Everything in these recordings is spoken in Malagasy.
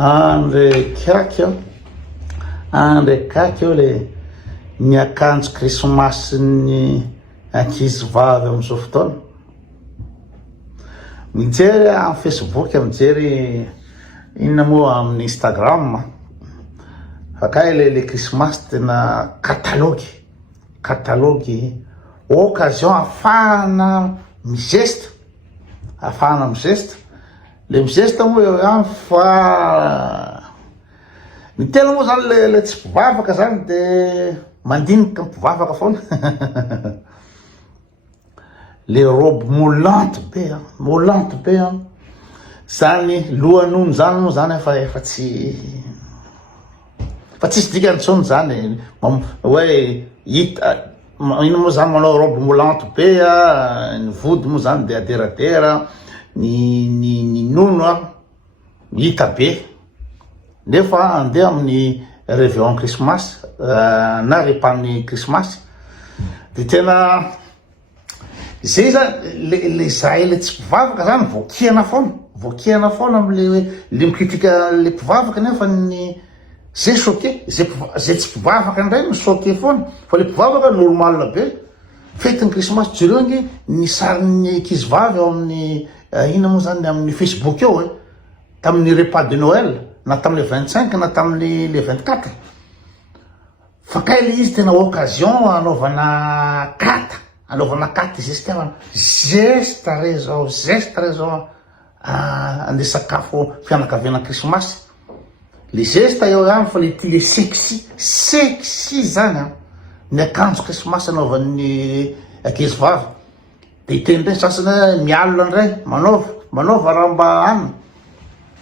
Andrekaiky eo le miakanjo krismasy ny ankizy vavy amizao fotoana. Mijery amin'ny Facebook, mijery inona moa amin'ny Instagram. Fakay le krismasy tena catalogue occasion afahana migesta, le migesta moa eo ihany fa ny tena moa zany le tsy mpivavaka zany de mandinika mpivavaka foana. Le robe moulante be zany lohan'ony zany moa zany efa tsisy dikany intsony zany hoe hita ino moa zany manao robe moulante be ny vody moa zany de aderadera, ny nono hita be. Nefa andeha amin'ny réveillon krismasy na repan'ny krismasy de tena zay zany le zahay le tsy mpivavaka zany vokiana foana amle mikritika le mpivavaka nefa ny zay choqué, zay tsy mpivavaka ndray no choqué foana, fa le mpivavaka normal be. Fetin'ny krismasy jirengy ny sarin'ny ankizy vavy eo amin'ny ina moa zany amin'ny Facebook eo tamin'ny repas de Noël na tamin'ny 25 na tamin'ny le 24. Fa kay le izy tena occasion anaovana carte geste re zao ande sakafo fianakaviana krismasy. Le geste eo ihany fa le sexy zany ny akanjo krismasy anaovan'ny ankizy vavy. De itendray sasany mialina ndray manaova ramba anina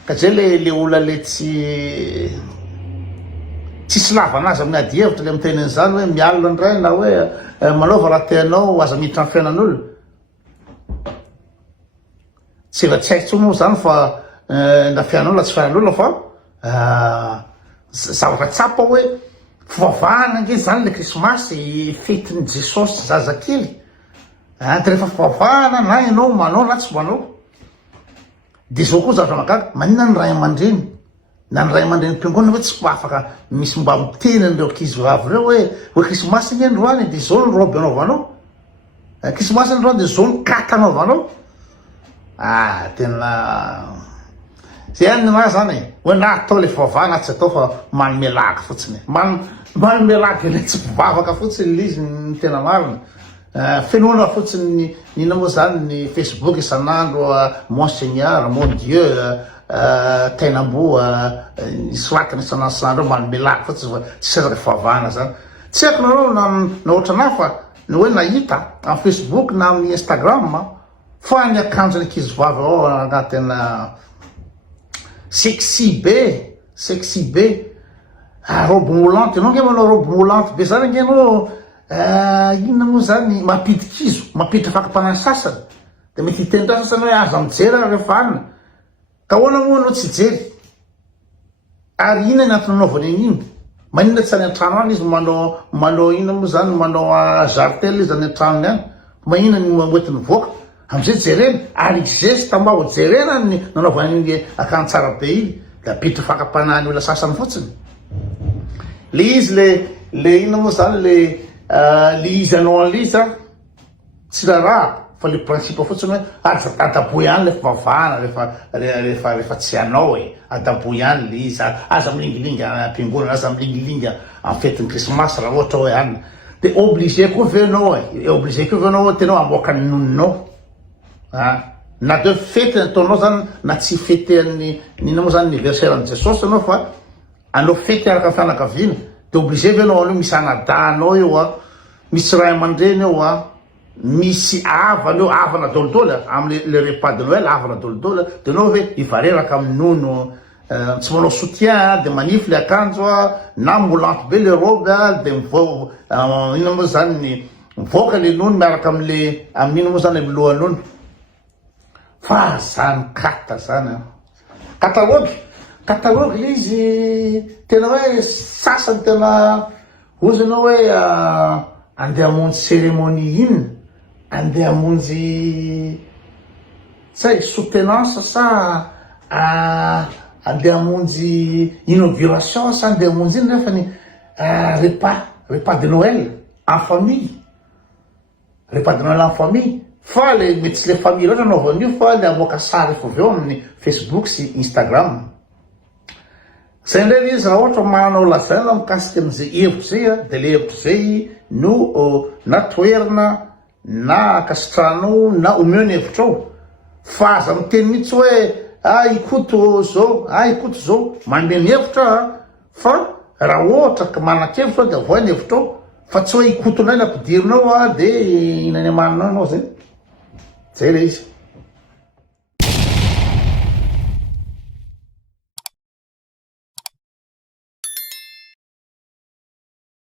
ka zay le olona le tsisy lavanazy amin'ny ady hevitra le miteneny zany hoe mialina ndray na hoe manaova raha teanao aza miditra amin'ny fiainan'olona. Tsy haiko moa zany fa na fiainan'olona tsy fiainan'olona fa zavatra tsapa hoe fivavahana nge zany le krismasy fetin'ny Jesosy zazakely. De rehefa fivavahana na ianao manao na tsy manao. De zao koa zavatra magaga, manina ny ray aman-dreny na ny ray aman-dreny mpiangonana hoe tsy afaka misy mba miteny an'ireo ankizy vavy reo hoe krismasy nge androany de zao ny robe anaovanao, krismasy androany de zao ny kata anaovanao. Tena zay any na zany hoe na atao le fivavahana tsy atao fa manome laka fotsiny, manome laka le tsy mpivavaka fotsiny le izy ny tena marina. Fenoana fotsiny nina moa zany ny Facebook isan'andro Monseigneur, mon Dieu, tainamboa soratana isan'andro manome laka fotsiny fa tsy resaka fivavahana zany. Tsy haiko nareo na ohatrana fa ny hoe nahita amin'ny Facebook na amin'ny Instagram fa ny akanjo ankizy vavy ao anatina sexy be robe moulante. Ianao nge manao robe moulante be zany nge anao inona moa zany mampidi-kizo, mampiditra fakapana sasany. De mety hitendra sasany hoe aza mijery rehefa anina ka hoana moa anao tsy jery. Ary ina ny antony anaovany an'iny? Manina tsy any an-trano any izy manao ina moa zany manao jartel izy any an-tranony any. Mahina ny moetiny voaka amizay jerena ary geste mba ho jerena ny nanaovany an'iny akanjo tsara be iny da apiditra fakapana ny olona sasany fotsiny. Le izy le ina moa zany le izy anao an'liza tsy raha fa le principe fotsiny hoe adaboy ihany le fivavahana rehefa tsy anao adaboy ihany le izy aza milingilinga ampiangonana, aza milingilinga amin'ny fetin'ny krismasy raha ohatra hoe anina. De obligé koa venao tenao amoaka ny nononao. Na de fety ataonao zany na tsy fety nina moa zany anniversaire an' Jesosy anao fa anao fety araka fianakaviana de obligé venao anao misy anadanao eo misy ray aman-dreny eo misy havana eo, havana dolidoly amle repas de Noël, havana dolidoly de anao hoe ivareraka amin'ny nono, tsy manao soutien de manify le akanjo na moulante be le robe de ina moa zany mivoaka le nono miaraka amin'ino moa zany amin'ny lohan'ony. Fa zany kata zany catalogue le izy tena hoe sasany tena ozanao hoe andeha hamonjy cérémonie iny, andeha hamonjy say soutenance sa andeha hamonjy inauguration sa andeha hamonjy iny nefa ny repas de Noël en famille, repas de Noël en famille. Fa le mety tsy le famille loatra anaovan'io fa le amoaka sary efa avy eo amin'ny Facebook sy Instagram. Zay ndray izy raha ohatra manao lazaina mikasika an'izay hevitra zay de le hevitra zay no na toerina na kasitrano na omeo hevitra ao. Fa aza miteny mihitsy hoe ikoto zao manome ny hevitra fa raha ohatra ka manan-kevitra de avoa ny hevitra ao fa tsy hoe ikotonay na ampidirinao de inany amanina anao zay. Zay le izy.